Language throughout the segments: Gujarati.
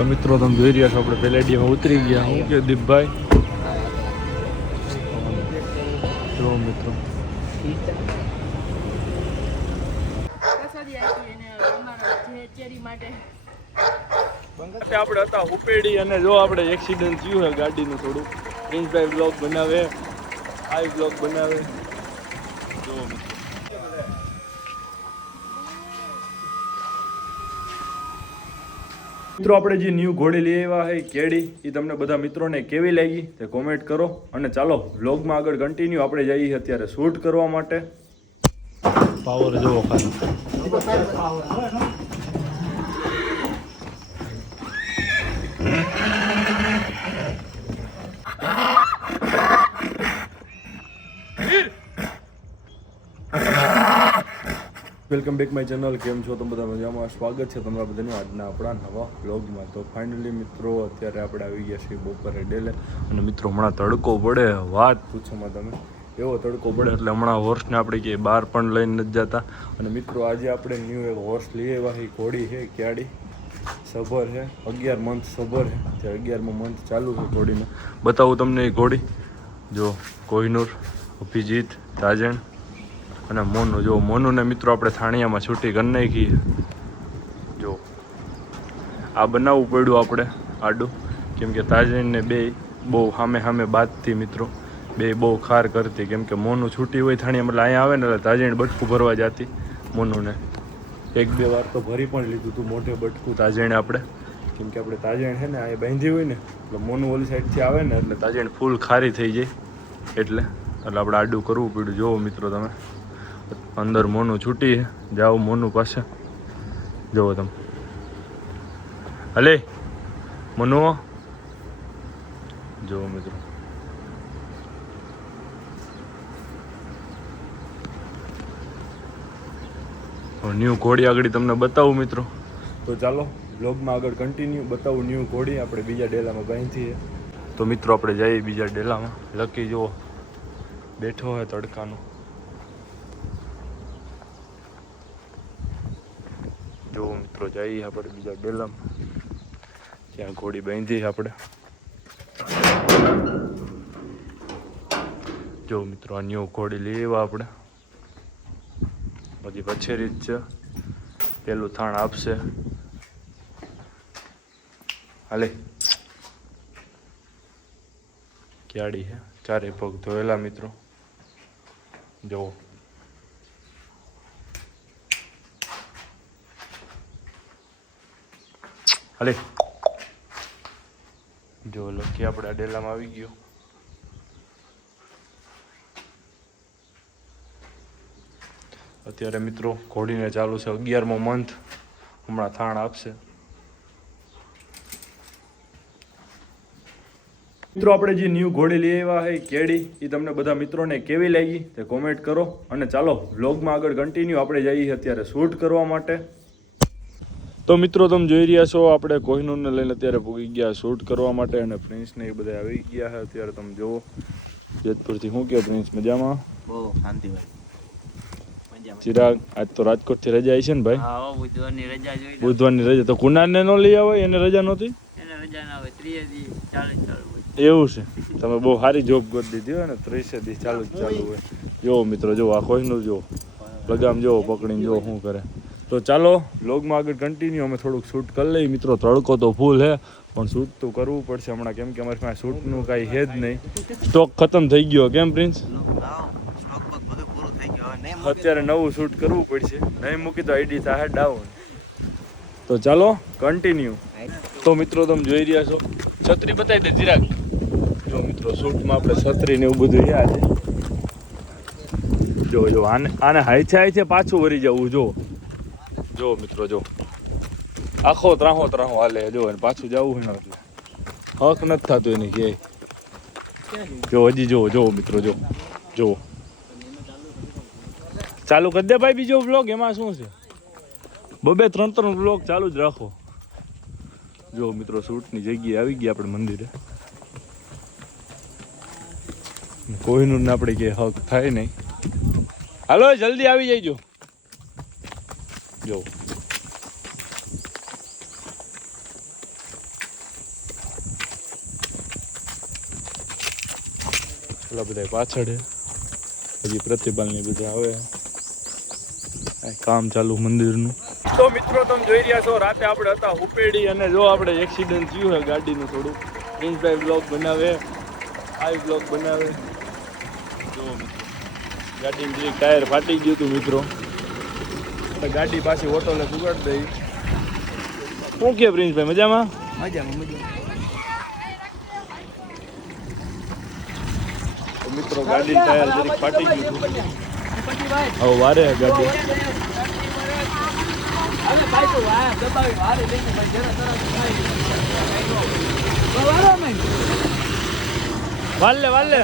તો મિત્રો તમે જોઈ રહ્યા છો આપણે પેલેડિયમમાં ઉતરી ગયા. હું કે દીપભાઈ જો મિત્રો આપણે હતા ઉપેડી અને જો આપણે એક્સિડન્ટ થયું છે ગાડીનું થોડું. પ્રિન્સભાઈ બ્લોગ બનાવે, આ બ્લોગ બનાવે. જો મિત્રો આપણે જે ન્યૂ ઘોડી લઈ આવ્યા છે કેડી, એ તમને બધા મિત્રોને કેવી લાગી તે કોમેન્ટ કરો. અને ચાલો વ્લોગમાં આગળ કન્ટિન્યુ. આપણે જઈએ અત્યારે શૂટ કરવા માટે. પાવર જોવો ખાલી. Welcome back my channel. કેમ છો તમે બધા? મજામાં? સ્વાગત છે તમારા બધાનું આજના આપણા નવા વ્લોગમાં. તો ફાઇનલી મિત્રો અત્યારે આપણે આવી ગયા છીએ બપોરે ડેલે. અને મિત્રો હમણાં તડકો પડે, વાત પૂછોમાં તમે. એવો તડકો પડે એટલે હમણાં હોર્સને આપણે ક્યાંય બહાર પણ લઈને નથી જતા. અને મિત્રો આજે આપણે ન્યૂ એક હોર્સ લઈ આવ્યા છે. ઘોડી છે ક્યાડી, સબર છે, 11 મંથ સબર છે. ત્યાં 11મો મંથ ચાલુ છે ઘોડીને. બતાવું તમને એ ઘોડી. જો કોહિનૂર, અભિજીત, તાજણ અને મોનુ. જો મોનુને મિત્રો આપણે થાણિયામાં છૂટી કરી નાખી. જો આ બનાવવું પડ્યું આપણે આડું, કેમ કે તાજણને બે બહુ સામે બાદથી મિત્રો બે બહુ ખાર કરતી. કેમ કે મોનું છૂટી હોય થાણિયામાં એટલે અહીંયા આવે ને એટલે તાજણ બટકું ભરવા જતી. મોનુને 1-2 વાર તો ભરી પણ લીધું હતું મોઢે બટકું તાજણે આપણે. કેમ કે આપણે તાજણ છે ને અહીંયા બાંધી હોય ને એટલે મોનું ઓલી સાઈડથી આવે ને એટલે તાજણ ફૂલ ખારી થઈ જાય. એટલે આપણે આડું કરવું પડ્યું. જોવો મિત્રો તમે, અંદર મોનું છૂટી છે. જાઓ મોનું પાસે, જુઓ તમે. હલે મોનુ, જુઓ મિત્રો. ન્યૂ ઘોડી આગળ તમને બતાવું મિત્રો. તો ચાલો બ્લોગમાં આગળ કન્ટિન્યુ બતાવું. ન્યૂ ઘોડી આપણે બીજા ડેલામાં બાંધી છે. તો મિત્રો આપણે જઈએ બીજા ડેલામાં. લકી જુઓ બેઠો હોય તડકાનો. જો મિત્રો જઈએ આપણે બીજા ડેલામાં, ત્યાં ઘોડી બાંધી આપણે. જો મિત્રો આ ન્યૂ ઘોડી લઈ આવ્યા આપણે. બધી પછેરી જ છે. પેલું થાણ આપશે. હાલે ક્યાડી છે, ચારે પગ ધોયેલા મિત્રો. જુઓ હાલે. જો લકી આપણે આ ડેલામાં આવી ગયો. અત્યારે મિત્રો ઘોડીને ચાલુ છે 11મો મંથ. હમણાં થાણ આપશે. મિત્રો આપણે જે ન્યૂ ઘોડી લઈ આવ્યા છે કેડી, એ તમને બધા મિત્રોને કેવી લાગી તે કોમેન્ટ કરો. અને ચાલો વ્લોગમાં આગળ કન્ટિન્યુ. આપણે જઈએ અત્યારે શૂટ કરવા માટે. તો મિત્રો તમે જોઈ રહ્યા છો આપણે કોહિનૂરને લઈને અત્યારે પૂગી ગયા શૂટ કરવા માટે. અને પ્રિન્સને એ બધા આવી ગયા છે અત્યારે. તમે જુઓ જેતપુરથી. શું કહો પ્રિન્સ? મજામાં? બહુ શાંતિભાઈ. ચિરાગ આજ તો રાજકોટથી રજા આવી છે ને ભાઈ? હા, બુધવારની રજા જોઈ. બુધવારની રજા તો કુનારને ન લઈ આવે? એને રજા નહોતી? એને રજા ના હોય, 30 દી ચાલુ હોય. એવું છે? તમે બહુ સારી જોબ કરી દીધી હોય ને, 30 દી ચાલુ હોય. જો મિત્રો જો આ કોઈનું જો લગામ જો પકડીને જો શું કરે. તો ચાલો વ્લોગમાં આગળ કન્ટિન્યુ. અમે થોડુંક શૂટ કરી લઈએ મિત્રો. તડકો તો ફૂલ છે પણ શૂટ તો કરવું પડશે હમણાં, કેમ કે અમારી પાસે શૂટનું કાંઈ છે જ નહીં. સ્ટોક ખતમ થઈ ગયો. કેમ પ્રિન્સ? અત્યારે નવું શૂટ કરવું પડશે. નહીં મૂકી તો આઈડી થાય ડાઉન. તો ચાલો કન્ટિન્યુ. તો મિત્રો તમે જોઈ રહ્યા છો, છત્રી બતાવી દે ચિરાગ. જો મિત્રો શૂટમાં આપણે છત્રી ને એવું બધું છે આજે. જો આને હાઈ છે પાછું વળી જવું. જો મિત્રો જો આખો ત્રાહો હાલે. જો પાછું જવું હોય ને એટલે હક નથી થતું એની કે. જો હજી જો મિત્રો જો ચાલુ કરી દે ભાઈ બીજો વ્લોગ. એમાં શું છે? 2-3 વ્લોગ ચાલુ જ રાખો. જો મિત્રો શૂટની જગ્યાએ આવી ગયા આપણે મંદિરે. કોહિનૂરને આપણે કે હક થાય નહીં. હાલો જલ્દી આવી જઈજો. જો પેલા બધા પાછળ છે. હજી પ્રતિભાલની બધા આવે કામ ચાલુ મંદિરનું. તો મિત્રો તમે જોઈ રહ્યા છો રાતે આપણે હતા ઉપેડી અને જો આપણે એક્સિડન્ટ થયું છે ગાડીનું થોડું. પ્રિન્સભાઈ બ્લોગ બનાવે, આ બ્લોગ બનાવે. જો મિત્રો ગાડીનું જે ટાયર ફાટી ગયું હતું મિત્રો. આપણે ગાડી પાછી ઓટોલે પુગાડી દઈ. શું કે પ્રિન્સભાઈ મજામાં? મિત્રો ગાડી ટાયર જરીક ફાટી ગયું હતું. હવે વારે ગાડી વાલે.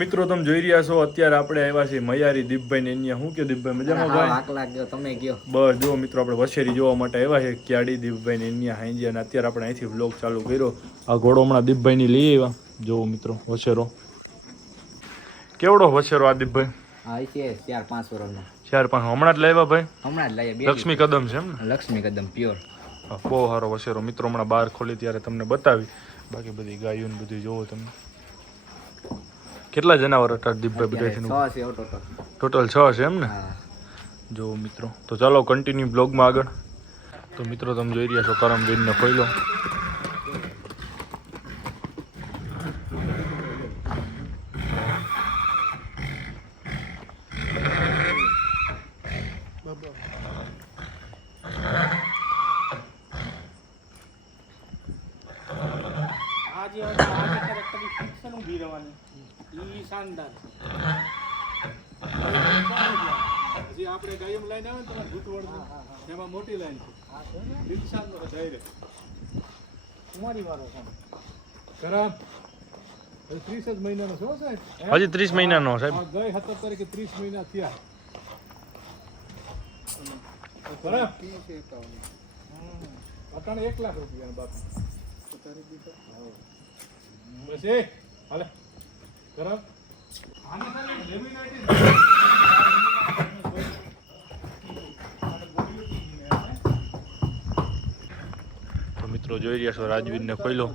મિત્રો તમે જોઈ રહ્યા છો અત્યારે આપણે આવ્યા છીએ મયારી દીપભાઈ ને અહીંયા. શું કે દીપભાઈ મજામાં ભાઈ? તમે ગયો બસ જો મિત્રો આપણે વછેરી જોવા માટે આવ્યા છે ક્યાડી દીપભાઈ ને અહીંયા હાંજી. અને અત્યારે આપણે અહીંથી વ્લોગ ચાલુ કર્યો. આ ઘોડો હમણાં દીપભાઈ ની લઈ આવ્યા. જો મિત્રો વછેરો કેવડો વછેરો આ દીપભાઈ? હા છે 4-5 વર્ષનો. 4-5 હમણાં જ લાવ્યા ભાઈ? હમણાં જ લાવ્યા. લક્ષ્મી કદમ છે એમ ને? લક્ષ્મી કદમ પ્યોર. બહુ સારો વછેરો મિત્રો. હમણાં બહાર ખોલી ત્યારે તમને બતાવી. બાકી બધી ગાયો ને બધું જોવો તમે. કેટલા જનાવર હતા દીપભાઈ બધા? 6 છે ટોટલ 6 છે એમ ને? જો મિત્રો તો ચાલો કન્ટિન્યુ બ્લોગમાં આગળ. તો મિત્રો તમે જોઈ રહ્યા છો કરમવીરને ખોઈલો. આપણે ગાયમ લાઈન આવે ને તમારે ભૂતવડ એમાં મોટી લાઈન છે. કુમારી વાળો ખરાબ 30 જ મહિનાનો છો સાહેબ? હજી 30 મહિનાનો સાહેબ. ગઈ 17 તારીખે 30 મહિના થયા. બરાબર અટાણે 1 લાખ રૂપિયા બાપ બસ એ હાલે બરાબર. તો મિત્રો જોઈ રહ્યા છો રાજવીરને ખોઈલો.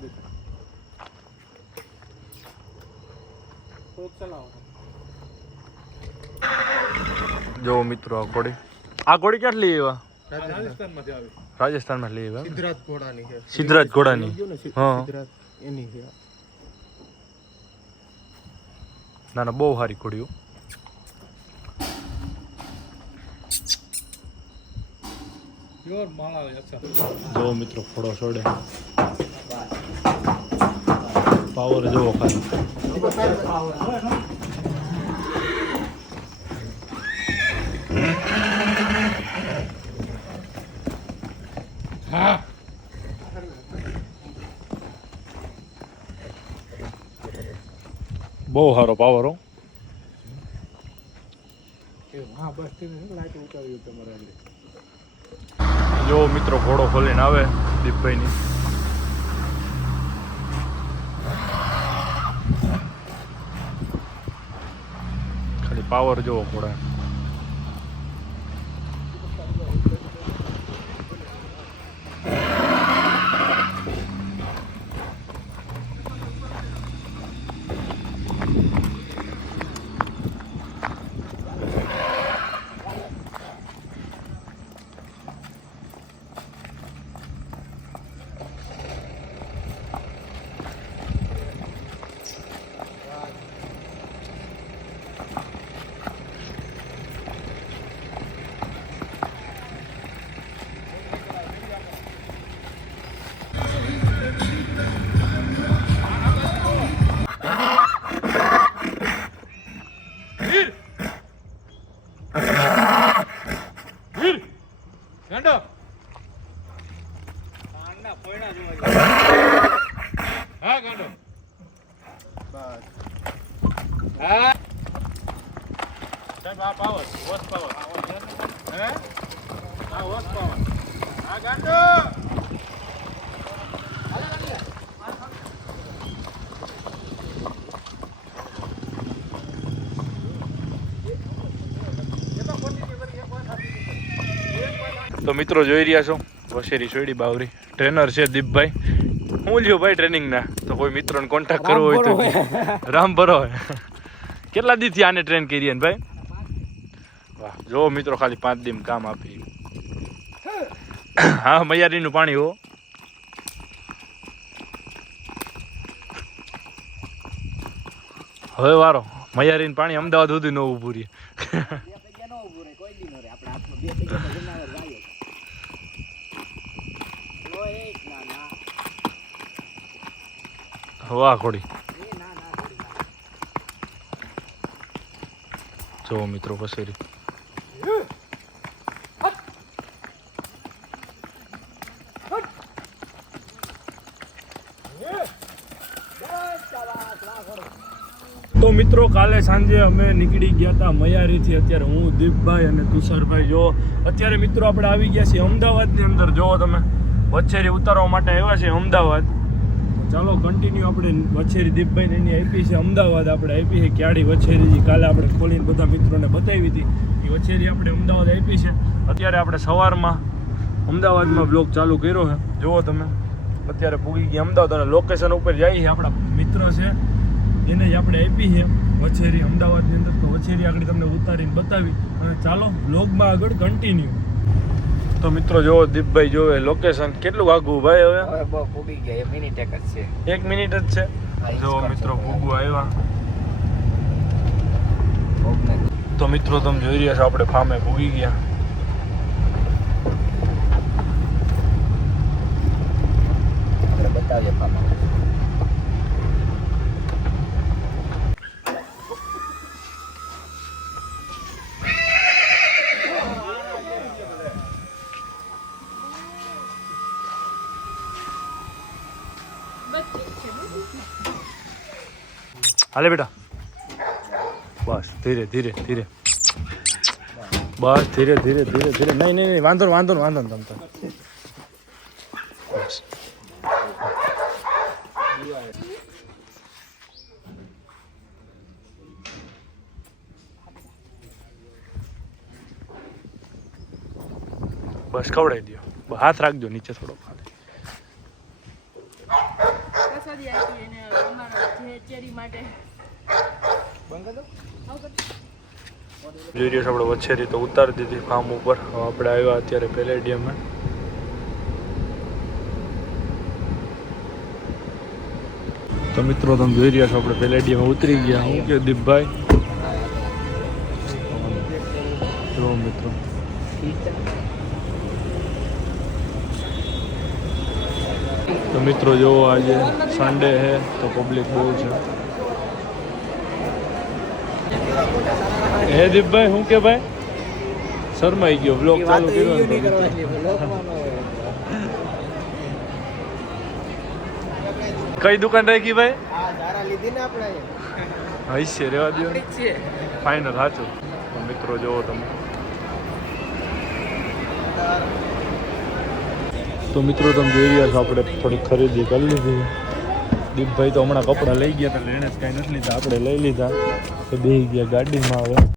જો મિત્રો આ ઘોડી ક્યાંથી લઈ આવ્યા? રાજસ્થાનમાંથી આવી. રાજસ્થાનમાં લઈ આવ્યા? સિદ્ધરાજ ઘોડાની છે. સિદ્ધરાજ ઘોડાની. હા એની છે. ના ના બહુ સારી ઘોડીઓ. પ્યોર માળા અચ્છા. જો મિત્રો ફોડો છોડે. પાવર જોવો ખાલી. હા બહુ સારો પાવર હો. હા બસ લાઈટ ઉતાર્યું તમારે. જો મિત્રો ઘોડો ખોલીને આવે દીપભાઈની. ખાલી પાવર જોવો ઘોડા. ગાંડો હા ગાંડો બસ હા સાહેબ આ પાવર વોશ પાવર હે આ વોશ પાવર આ ગાંડો તો મિત્રો જોઈ રહ્યા છો વશેરી સોયડી બાવરી ટ્રેનર છે દીપભાઈ. હું લ્યો ભાઈ ટ્રેનિંગના તો કોઈ મિત્રોને કોન્ટેક્ટ કરવો હોય તો રામ ભરો કેટલા દીથી આને ટ્રેન કરીએ ને ભાઈ વાહ જો મિત્રો ખાલી 5 દી કામ આપી હા મૈયારીનું પાણી હો હવે વારો મૈયારીનું પાણી અમદાવાદ સુધી ન ઊભું રહે વાહ ખોડી જો મિત્રો પસેરી તો મિત્રો કાલે સાંજે અમે નીકળી ગયા હતા મૈયારીથી અત્યારે હું દીપભાઈ અને તુષારભાઈ જો અત્યારે મિત્રો આપણે આવી ગયા છીએ અમદાવાદની અંદર જો તમે વછેરી ઉતારવા માટે આવ્યા છે અમદાવાદ ચાલો કન્ટિન્યુ આપણે વછેરી દીપભાઈને એની આપી છે અમદાવાદ આપણે આપી છે ક્યાડી વછેરી કાલે આપણે ખોલીને બધા મિત્રોને બતાવી હતી એ વછેરી આપણે અમદાવાદ આપી છે અત્યારે આપણે સવારમાં અમદાવાદમાં બ્લોગ ચાલુ કર્યો છે જુઓ તમે અત્યારે પૂગી ગયા અમદાવાદ અને લોકેશન ઉપર જઈએ છીએ આપણા મિત્ર છે એને જ આપણે આપી છે વછેરી અમદાવાદની અંદર તો વછેરી આગળ તમને ઉતારીને બતાવી અને ચાલો બ્લોગમાં આગળ કન્ટિન્યુ તો મિત્રો જોવો દીપભાઈ જોવે લોકેશન કેટલું આગું ભાઈ હવે બહુ ફૂટી ગયા 1 મિનિટ એક જ છે 1 મિનિટ જ છે જો મિત્રો ભૂગું આવ્યા તો મિત્રો તમે જોઈ રહ્યા છો આપણે ફામે ભૂગી ગયા બતાવીએ પાપા હાલે બેટા બસ ધીરે ધીરે ધીરે બસ ધીરે ધીરે ધીરે ધીરે નહીં નહીં વાંધો વાંધો વાંધો ને તમ બસ બસ ખવડાવી દો હાથ રાખજો નીચે થોડો ખાલી જોઈ રહ્યો આપણે વછેરી તો ઉતારી દીધી ફાર્મ ઉપર હવે આપણે આવ્યા અત્યારે પેલેડિયમમાં તો મિત્રો તમે જોઈ રહ્યા છો આપણે પેલેડિયમમાં ઉતરી ગયા હું કે દીપભાઈ જો મિત્રો તો મિત્રો જો આજે સન્ડે છે તો પબ્લિક બહુ છે હે દીપભાઈ શું કે ભાઈ શરમાઈ ગયો બ્લોગ ચાલુ કર્યો કઈ દુકાન રાખી ભાઈ હશે રેવા દો ફાઇનલ સાચું મિત્રો જોવો તમે તો મિત્રો તમે જોઈ રહ્યા છો આપણે થોડી ખરીદી કરી લીધી દીપભાઈ તો હમણાં કપડાં લઈ ગયા હતા એટલે એણે જ કાંઈ નથી લીધા આપણે લઈ લીધા તો બેસી ગયા ગાડીમાં હવે